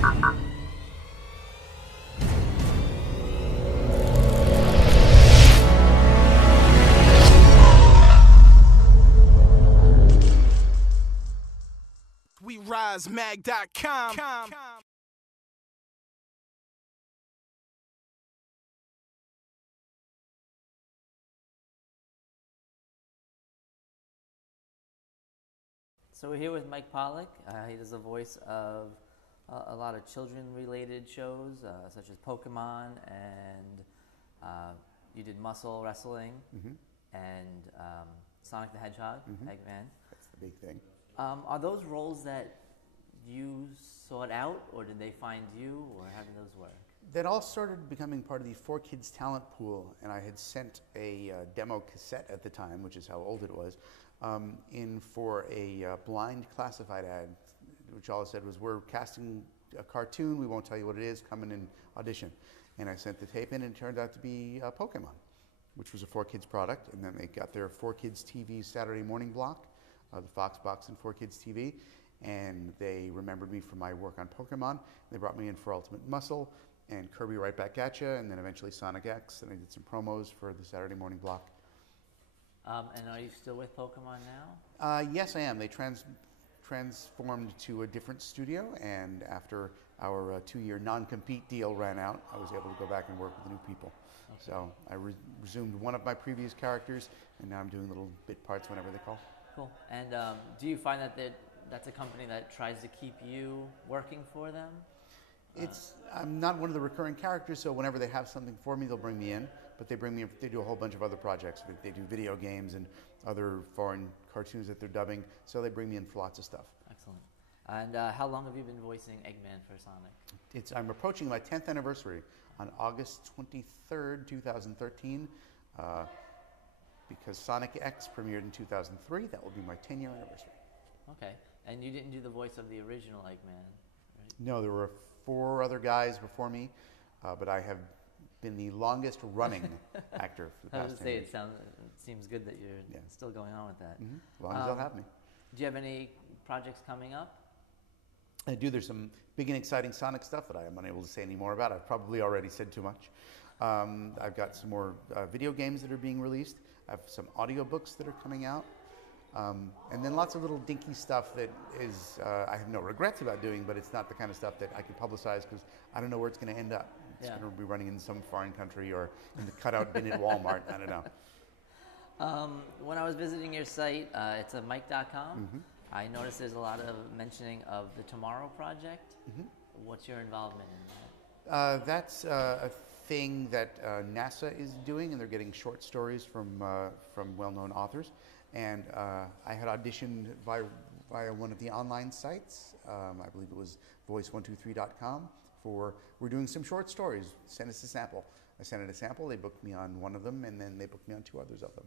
WeRiseMag.com. So we're here with Mike Pollock. He does the voice of a lot of children-related shows, such as Pokemon, and you did Muscle Wrestling, and Sonic the Hedgehog, Eggman. That's the big thing. Are those roles that you sought out, or did they find you, or how did those work? That all started becoming part of the 4Kids talent pool, and I had sent a demo cassette at the time, which is how old it was, in for a blind classified ad, which all it said was, we're casting a cartoon, we won't tell you what it is, come in and audition. And I sent the tape in, and it turned out to be Pokemon, which was a 4Kids product, and then they got their 4Kids TV Saturday morning block, the Fox Box and 4Kids TV, and they remembered me from my work on Pokemon. They brought me in for Ultimate Muscle, and Kirby Right Back At Ya, and then eventually Sonic X, and I did some promos for the Saturday morning block. And are you still with Pokemon now? Yes, I am. They transformed to a different studio, and after our 2-year non-compete deal ran out, I was able to go back and work with the new people. Okay. So I resumed one of my previous characters, and now I'm doing little bit parts whenever they call. Cool. And do you find that that's a company that tries to keep you working for them? I'm not one of the recurring characters, so whenever they have something for me, they'll bring me in. But they do a whole bunch of other projects. They do video games and other foreign cartoons that they're dubbing, so they bring me in for lots of stuff. Excellent. And how long have you been voicing Eggman for Sonic? I'm approaching my 10th anniversary on August 23rd, 2013. Because Sonic X premiered in 2003, that will be my 10-year anniversary. Okay. And you didn't do the voice of the original Eggman, right? No, there were 4 other guys before me, but I have been the longest running actor for the past 10 years. It seems good that you're still going on with that. As long as they'll have me. Do you have any projects coming up? I do. There's some big and exciting Sonic stuff that I am unable to say any more about. I've probably already said too much. I've got some more video games that are being released. I have some audiobooks that are coming out. And then lots of little dinky stuff that is, I have no regrets about doing, but it's not the kind of stuff that I can publicize because I don't know where it's going to end up. It's going to be running in some foreign country or in the cutout bin at Walmart. I don't know. When I was visiting your site, it's a Mike.com. I noticed there's a lot of mentioning of the Tomorrow Project. What's your involvement in that? That's a thing that NASA is doing, and they're getting short stories from well-known authors. And I had auditioned via one of the online sites. I believe it was voice123.com. We're doing some short stories. Send us a sample. I sent it a sample. They booked me on one of them, and then they booked me on 2 others of them.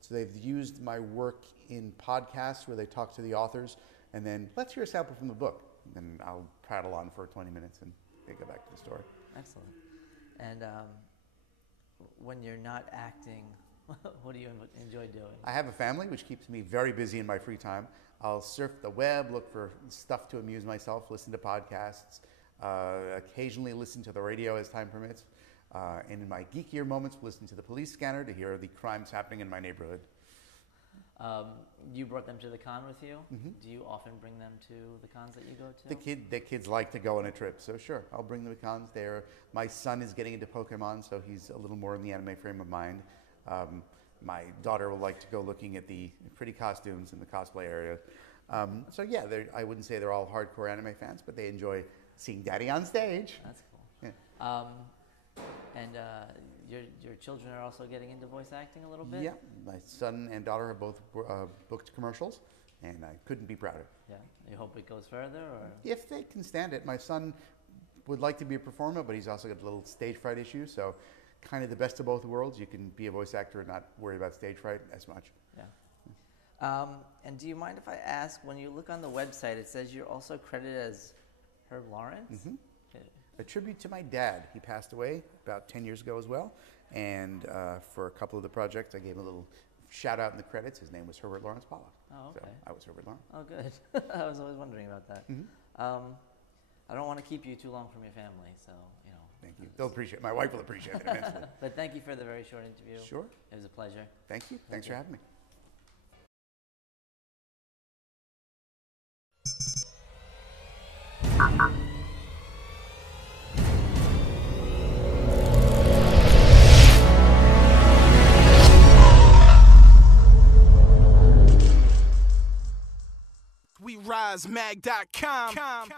So they've used my work in podcasts where they talk to the authors, and then let's hear a sample from the book. And I'll prattle on for 20 minutes, and they go back to the story. Excellent. And when you're not acting, what do you enjoy doing? I have a family, which keeps me very busy in my free time. I'll surf the web, look for stuff to amuse myself, listen to podcasts, occasionally listen to the radio as time permits, and in my geekier moments, listen to the police scanner to hear the crimes happening in my neighborhood. You brought them to the con with you? Do you often bring them to the cons that you go to? The kids like to go on a trip, so sure, I'll bring them to cons there. My son is getting into Pokemon, so he's a little more in the anime frame of mind. My daughter will like to go looking at the pretty costumes in the cosplay area. So yeah, I wouldn't say they're all hardcore anime fans, but they enjoy seeing Daddy on stage. That's cool. Yeah. And your children are also getting into voice acting a little bit? Yeah, my son and daughter have both booked commercials, and I couldn't be prouder. Yeah, you hope it goes further? Or? If they can stand it. My son would like to be a performer, but he's also got a little stage fright issue, so kind of the best of both worlds. You can be a voice actor and not worry about stage fright as much. Yeah. And do you mind if I ask, when you look on the website, it says you're also credited as Herb Lawrence? A tribute to my dad. He passed away about 10 years ago as well. And for a couple of the projects, I gave him a little shout out in the credits. His name was Herbert Lawrence Pollock. Oh, okay. So I was Herbert Lawrence. Oh, good. I was always wondering about that. I don't want to keep you too long from your family, so, you know. Thank you. They'll appreciate it. My wife will appreciate it immensely. But thank you for the very short interview. Sure. It was a pleasure. Thank you. Thanks for having me. WeRiseMag.com.